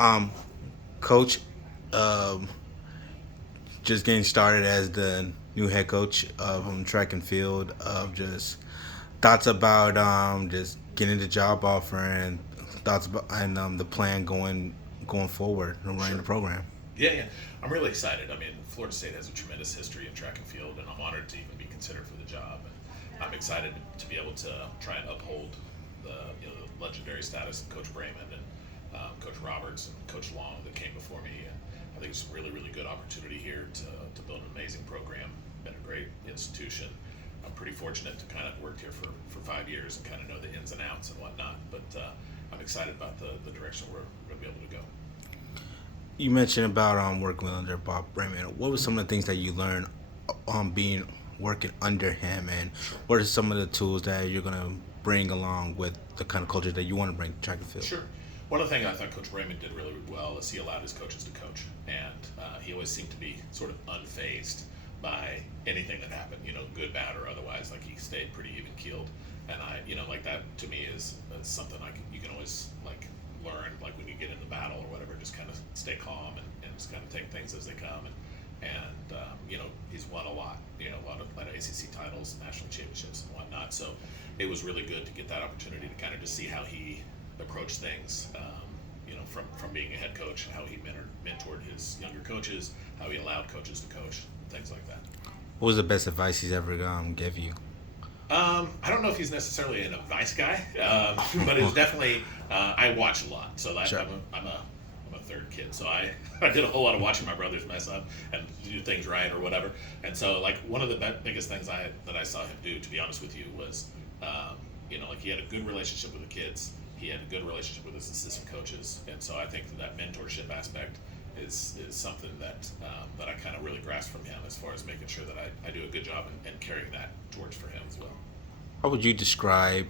Um, Coach, um, just getting started as the new head coach of track and field. Of just thoughts about just getting the job offer and thoughts about and the plan going forward and running Sure. the program. Yeah. I'm really excited. I mean, Florida State has a tremendous history in track and field, and I'm honored to even be considered for the job. And I'm excited to be able to try and uphold the legendary status of Coach Breman and Coach Roberts and Coach Long that came before me. And I think it's a really, really good opportunity here to build an amazing program, been a great institution. I'm pretty fortunate to kind of worked here for 5 years and kind of know the ins and outs and whatnot. But I'm excited about the direction we're going to be able to go. You mentioned about working with under Bob Breman. What were some of the things that you learned being working under him, and Sure. what are some of the tools that you're gonna bring along with the kind of culture that you want to bring to track and field? Sure. One of the things I thought Coach Raymond did really well is he allowed his coaches to coach, and he always seemed to be sort of unfazed by anything that happened, good, bad, or otherwise. Like he stayed pretty even keeled, and like that to me is something you can always like learn. Like when you get into battle or whatever, just kind of stay calm and just kind of take things as they come. And he's won a lot, a lot of ACC titles, national championships, and whatnot. So it was really good to get that opportunity to kind of just see how he approach things, from being a head coach, how he mentored his younger coaches, how he allowed coaches to coach, things like that. What was the best advice he's ever gave you? I don't know if he's necessarily an advice guy, but it's definitely I watch a lot, so Sure. I'm a third kid, so I did a whole lot of watching my brothers mess up and do things right or whatever, and so like one of the biggest things that I saw him do, to be honest with you, was like he had a good relationship with the kids. He had a good relationship with his assistant coaches, and so I think that mentorship aspect is something that I kind of really grasp from him as far as making sure that I do a good job and carrying that torch for him as well. How would you describe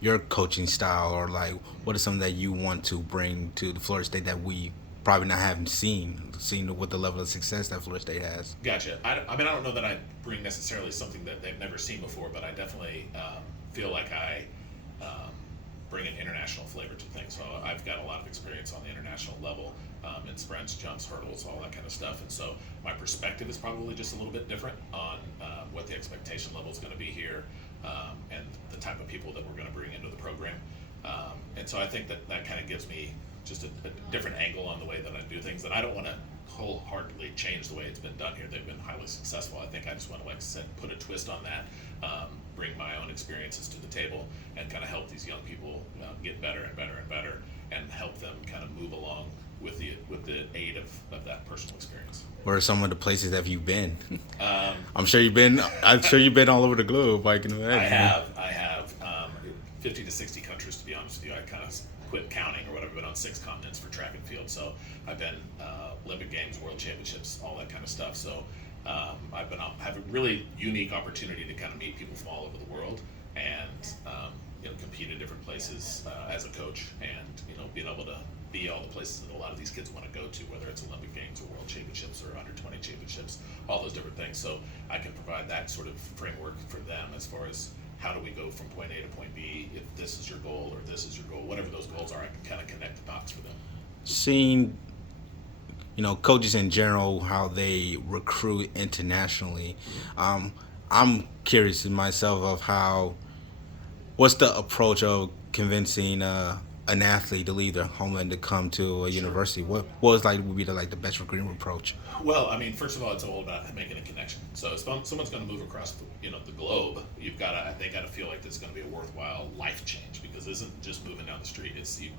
your coaching style, or like what is something that you want to bring to the Florida State that we probably not haven't seen with the level of success that Florida State has? Gotcha. I mean, I don't know that I bring necessarily something that they've never seen before, but I definitely feel like I um, bring an international flavor to things. So I've got a lot of experience on the international level in sprints, jumps, hurdles, all that kind of stuff. And so my perspective is probably just a little bit different on what the expectation level is going to be here, and the type of people that we're going to bring into the program. And so I think that kind of gives me just a different angle on the way that I do things. And I don't want to wholeheartedly change the way it's been done here. They've been highly successful. I think I just want to, like I said, put a twist on that, bring my own experiences to the table, and kind of help these young people get better and better and better, and help them kind of move along with the aid of that personal experience. Where are some of the places have you been? Um, I'm sure you've been. I'm sure you've been all over the globe. I can I imagine. have. I have 50 to 60 countries, to be honest with you. I kind of quit counting or whatever, but on 6 continents for track and field. So I've been Olympic Games, World Championships, all that kind of stuff. So have a really unique opportunity to kind of meet people from all over the world, and compete in different places as a coach, and being able to be all the places that a lot of these kids want to go to, whether it's Olympic Games or World Championships or under 20 championships, all those different things. So I can provide that sort of framework for them as far as how do we go from point A to point B, if this is your goal or this is your goal, whatever those goals are, I can kind of connect the dots for them. Seeing coaches in general, how they recruit internationally. Um, I'm curious in myself of how what's the approach of convincing an athlete to leave their homeland to come to a Sure. university? What was like would be the best recruiting approach? Well, I mean, first of all, it's all about making a connection. So if someone's going to move across the globe, they got to feel like this is going to be a worthwhile life change, because it isn't just moving down the street.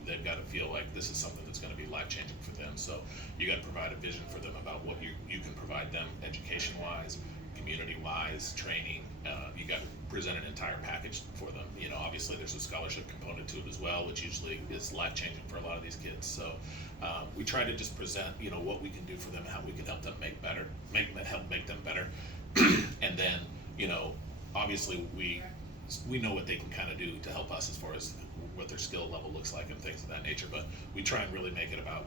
They've got to feel like this is something that's going to be life changing for them. So you got to provide a vision for them about what you can provide them education wise, community wise, training. You got to present an entire package for them. Obviously there's a scholarship component to it as well, which usually is life changing for a lot of these kids. So we try to just present, what we can do for them, how we can help them help make them better, and then, obviously we know what they can kind of do to help us as far as what their skill level looks like and things of that nature. But we try and really make it about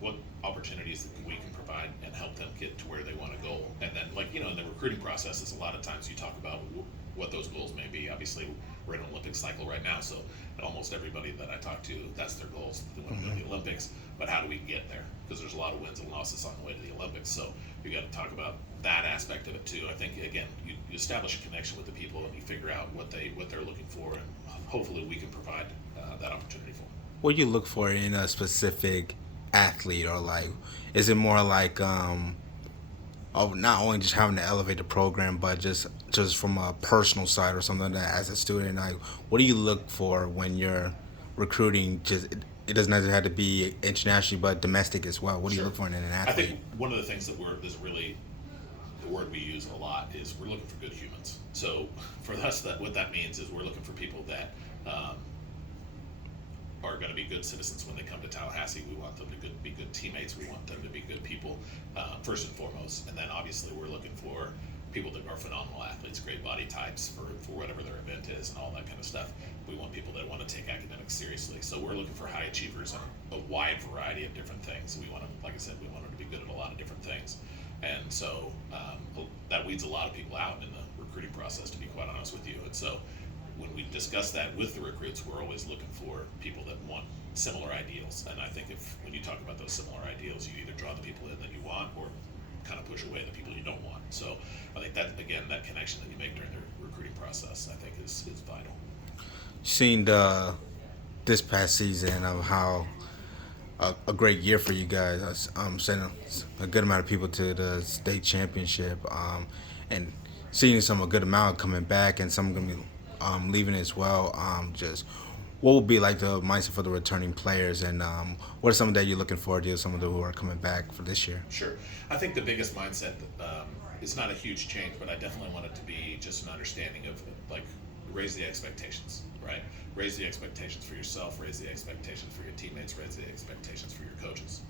what opportunities that we can provide and help them get to where they want to go. And then, like, in the recruiting processes, a lot of times you talk about what those goals may be. Obviously, we're in an Olympic cycle right now, so almost everybody that I talk to, that's their goals. They want to go to the Olympics, but how do we get there? Because there's a lot of wins and losses on the way to the Olympics, so you got to talk about that aspect of it too. I think again, you establish a connection with the people and you figure out what they're looking for, and hopefully we can provide that opportunity for them. What do you look for in a specific athlete, or like, is it more like of not only just having to elevate the program, but just from a personal side or something that as a student, like, what do you look for when you're recruiting? Just it doesn't necessarily have to be internationally, but domestic as well. What do you Sure. look for in an I athlete? think one of the things that is really the word we use a lot is we're looking for good humans. So for us, that what that means is we're looking for people that are going to be good citizens when they come to Tallahassee. We want them to be good teammates. We want them to be good people, first and foremost. And then obviously we're looking for people that are phenomenal athletes, great body types for whatever their event is and all that kind of stuff. We want people that want to take academics seriously. So we're looking for high achievers on a wide variety of different things. We want them, like I said, we want them to be good at a lot of different things. And so that weeds a lot of people out in the recruiting process, to be quite honest with you. And so when we discuss that with the recruits, we're always looking for people that want similar ideals. And I think when you talk about those similar ideals, you either draw the people in that you want or kind of push away the people you don't want. So I think that, again, that connection that you make during the recruiting process, I think is vital. Seen this past season of how a great year for you guys. Sending a good amount of people to the state championship, and seeing some a good amount coming back, and some gonna be leaving as well. Just what would be like the mindset for the returning players, and what are some that you're looking forward to? Some of the who are coming back for this year. Sure. I think the biggest mindset, it's not a huge change, but I definitely want it to be just an understanding of, like, raise the expectations, right? Raise the expectations for yourself, raise the expectations for your teammates, raise the expectations for your coaches.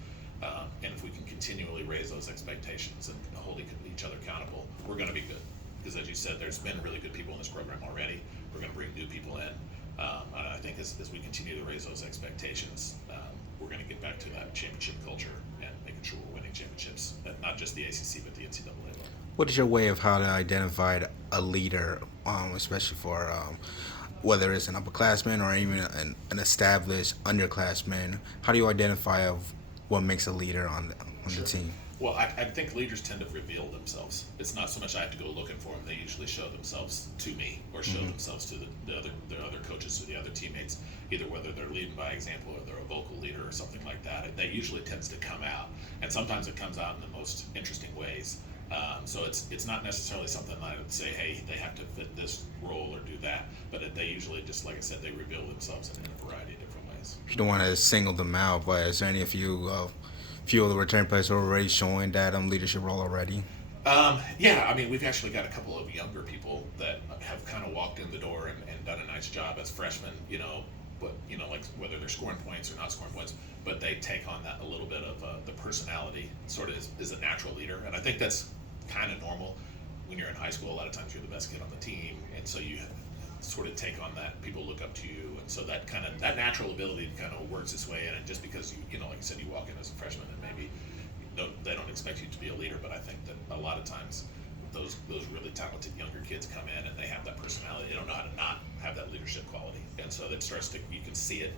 And if we can continually raise those expectations and hold each other accountable, we're going to be good. Because as you said, there's been really good people in this program already. We're going to bring new people in. And I think as we continue to raise those expectations, we're going to get back to that championship culture and making sure we're winning championships, not just the ACC, but the NCAA level. What is your way of how to identify a leader, especially for whether it's an upperclassman or even an established underclassman? How do you identify of what makes a leader on Sure. the team? Well, I think leaders tend to reveal themselves. It's not so much I have to go looking for them. They usually show themselves to me or show themselves to the other coaches or the other teammates, either whether they're leading by example or they're a vocal leader or something like that. That usually tends to come out, and sometimes it comes out in the most interesting ways. So it's not necessarily something that I would say, hey, they have to fit this role or do that, but they usually, just like I said, they reveal themselves in a variety of different ways. You don't want to single them out, but is there any few of the return players who are already showing that leadership role already? Yeah, I mean, we've actually got a couple of younger people that have kind of walked in the door and done a nice job as freshmen, but, like whether they're scoring points or not scoring points, but they take on that a little bit of the personality, sort of is a natural leader. And I think that's kind of normal. When you're in high school, a lot of times you're the best kid on the team, and so you sort of take on that. People look up to you, and so that natural ability kind of works its way in. And just because you like I said, you walk in as a freshman and maybe they don't expect you to be a leader, but I think that a lot of times those really talented younger kids come in and they have that personality. They don't know how to not have that leadership quality, and so that starts to, you can see it.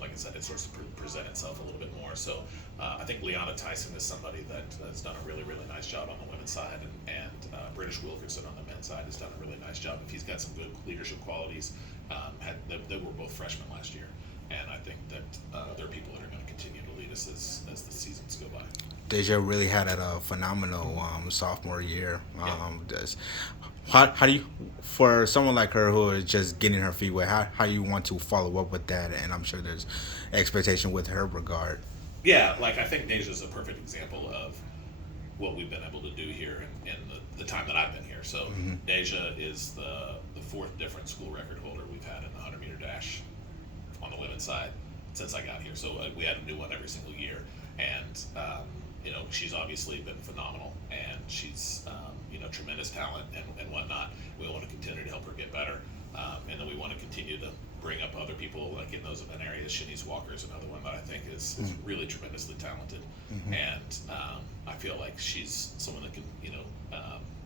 Like I said, it starts to present itself a little bit more. So I think Leanna Tyson is somebody that has done a really, really nice job on the women's side, and British Wilkerson on the men's side has done a really nice job. If he's got some good leadership qualities, they were both freshmen last year, and I think that there are people that are going to continue to lead us as the seasons go by. Deja really had a phenomenal sophomore year. Yeah. How do you, for someone like her who is just getting her feet wet, how you want to follow up with that? And I'm sure there's expectation with her regard. Yeah, like I think Deja's a perfect example of what we've been able to do here in the time that I've been here. So Deja is the fourth different school record holder we've had in the 100-meter dash on the women's side since I got here. So we had a new one every single year, and she's obviously been phenomenal, and she's tremendous talent and whatnot. We want to continue to help her get better, and then we want to continue to bring up other people like in those event areas. Shanice Walker is another one that I think is really tremendously talented, and I feel like she's someone that can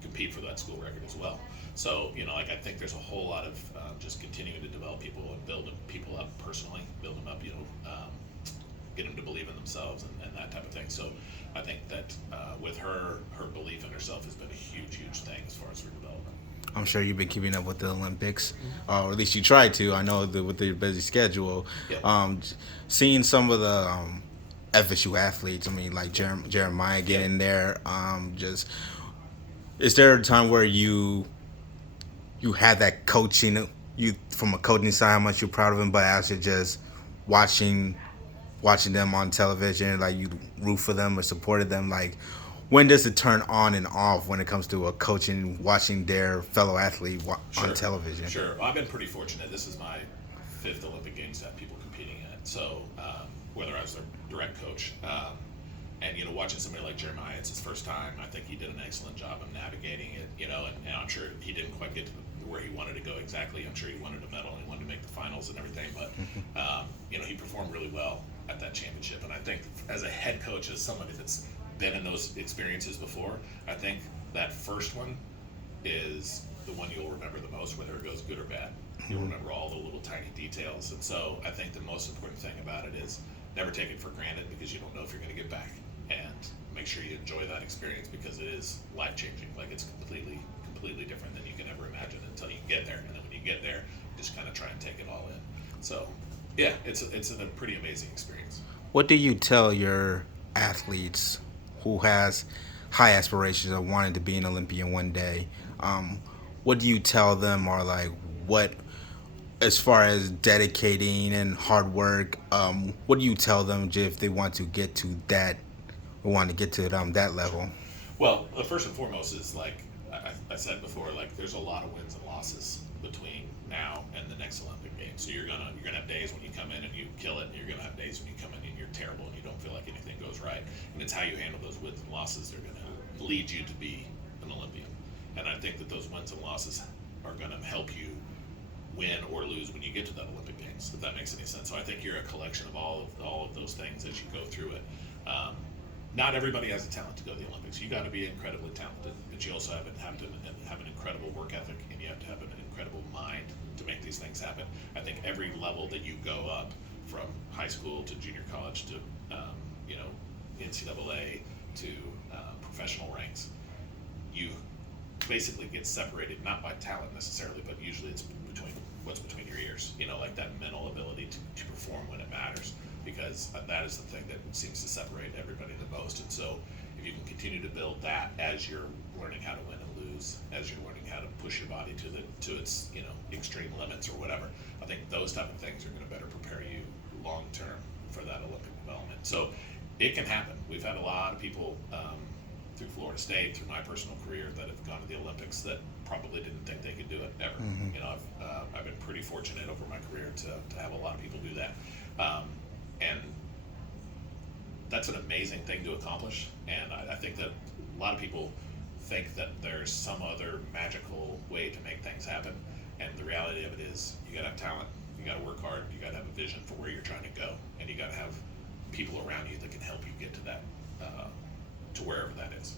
compete for that school record as well. So I think there's a whole lot of just continuing to develop people and build people up personally, build them up, get them to believe in themselves and that type of thing. So I think that with her belief in herself has been a huge thing as far as her development. I'm sure you've been keeping up with the Olympics, or at least you try to. I know with your busy schedule. Yeah. Seeing some of the FSU athletes, I mean, like Jeremiah getting there, just is there a time where you had that coaching, you from a coaching side, how much you're proud of him, but actually just watching them on television, like you root for them or supported them, like when does it turn on and off when it comes to a coaching, watching their fellow athlete on television? Sure. Well, I've been pretty fortunate. This is my 5th Olympic Games to have people competing in it. So whether I was their direct coach, and watching somebody like Jeremiah, it's his first time. I think he did an excellent job of navigating it. And I'm sure he didn't quite get to where he wanted to go exactly. I'm sure he wanted a medal and he wanted to make the finals and everything. But he performed really well at that championship. And I think as a head coach, as somebody that's been in those experiences before, I think that first one is the one you'll remember the most, whether it goes good or bad. You'll remember all the little tiny details. And so I think the most important thing about it is never take it for granted, because you don't know if you're going to get back, and make sure you enjoy that experience, because it is life-changing. Like, it's completely different than you can ever imagine until you get there. And then when you get there, you just kind of try and take it all in. So yeah, it's a pretty amazing experience. What do you tell your athletes who has high aspirations of wanting to be an Olympian one day? What do you tell them, or like what, as far as dedicating and hard work, what do you tell them if they want to get to that, or want to get to that level? Well, the first and foremost is, like I said before, like there's a lot of wins and losses between now and the next Olympic Games. So you're gonna have days when you come in and you kill it, and you're gonna have days when you come in and you're terrible and you don't feel like anything goes right. And it's how you handle those wins and losses that are gonna lead you to be an Olympian. And I think that those wins and losses are gonna help you win or lose when you get to that Olympic Games, if that makes any sense. So I think you're a collection of all of those things as you go through it. Not everybody has the talent to go to the Olympics. You got to be incredibly talented, but you also have to have an incredible work ethic, and you have to have an incredible mind to make these things happen. I think every level that you go up, from high school to junior college to NCAA to professional ranks, you basically get separated not by talent necessarily, but usually it's what's between your ears. Like that mental ability to perform when it matters, because that is the thing that seems to separate everybody the most. And so if you can continue to build that as you're learning how to win and lose, as you're learning how to push your body to its extreme limits or whatever, I think those type of things are going to better prepare you long term for that Olympic development. So it can happen. We've had a lot of people through Florida State, through my personal career, that have gone to the Olympics that probably didn't think they could do it ever. I've been pretty fortunate over my career to have a lot of people do that. And that's an amazing thing to accomplish. And I think that a lot of people think that there's some other magical way to make things happen. And the reality of it is, you gotta have talent, you gotta work hard, you gotta have a vision for where you're trying to go, and you gotta have people around you that can help you get to that, to wherever that is.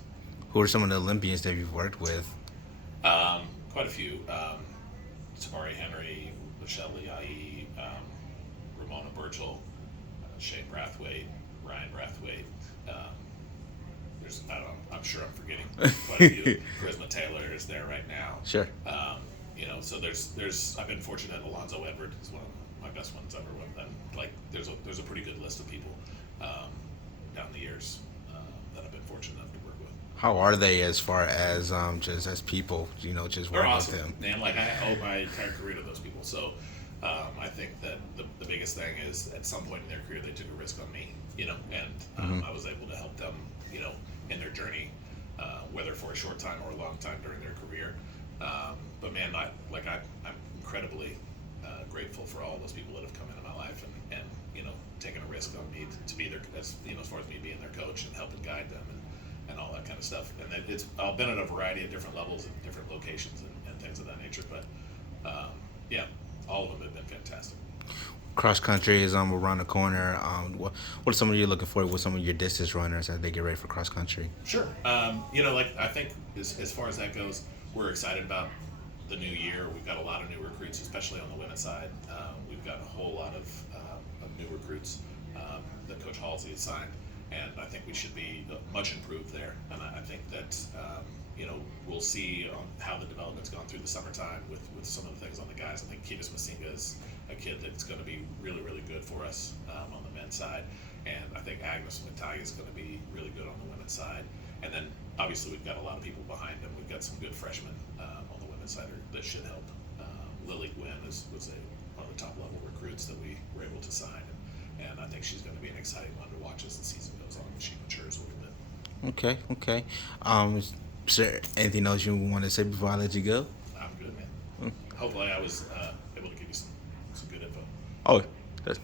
Who are some of the Olympians that you've worked with? Quite a few. Tamari Henry, Michelle Liai, Ramona Burchell, Shane Brathwaite, Ryan Brathwaite. I'm sure I'm forgetting quite a few. Charisma Taylor is there right now. Sure. So I've been fortunate. Alonzo Edward is one of my best ones ever with, and like there's a pretty good list of people down the years that I've been fortunate enough to work with. How are they as far as just as people? Just They're working awesome, with them. man. Like, I owe my entire career to those people. So I think that the biggest thing is, at some point in their career, they took a risk on me, and I was able to help them, in their journey, whether for a short time or a long time during their career. But man, I'm incredibly grateful for all those people that have come into my life and taken a risk on me to be their, as far as me being their coach and helping guide them and all that kind of stuff. And it's I've been at a variety of different levels and different locations and things of that nature. But yeah, all of them have been fantastic. Cross country is around the corner. What are some of you looking for with some of your distance runners as they get ready for cross country? Sure. Like I think as far as that goes, we're excited about the new year. We've got a lot of new recruits, especially on the women's side. We've got a whole lot of new recruits that Coach Halsey has signed, and I think we should be much improved there. And I think that we'll see how the development's gone through the summertime with some of the things on the guys. I think Kitas Masinga is a kid that's going to be really, really good for us on the men's side, and I think Agnes Matai is going to be really good on the women's side. And then obviously we've got a lot of people behind them. We've got some good freshmen on the women's side that should help. Lily Gwynn was one of the top level recruits that we were able to sign, and I think she's going to be an exciting one to watch as the season goes on and she matures a little bit. Okay, okay. Is there anything else you want to say before I let you go? I'm good, man. Hopefully I was able to give you some good info. Oh, that's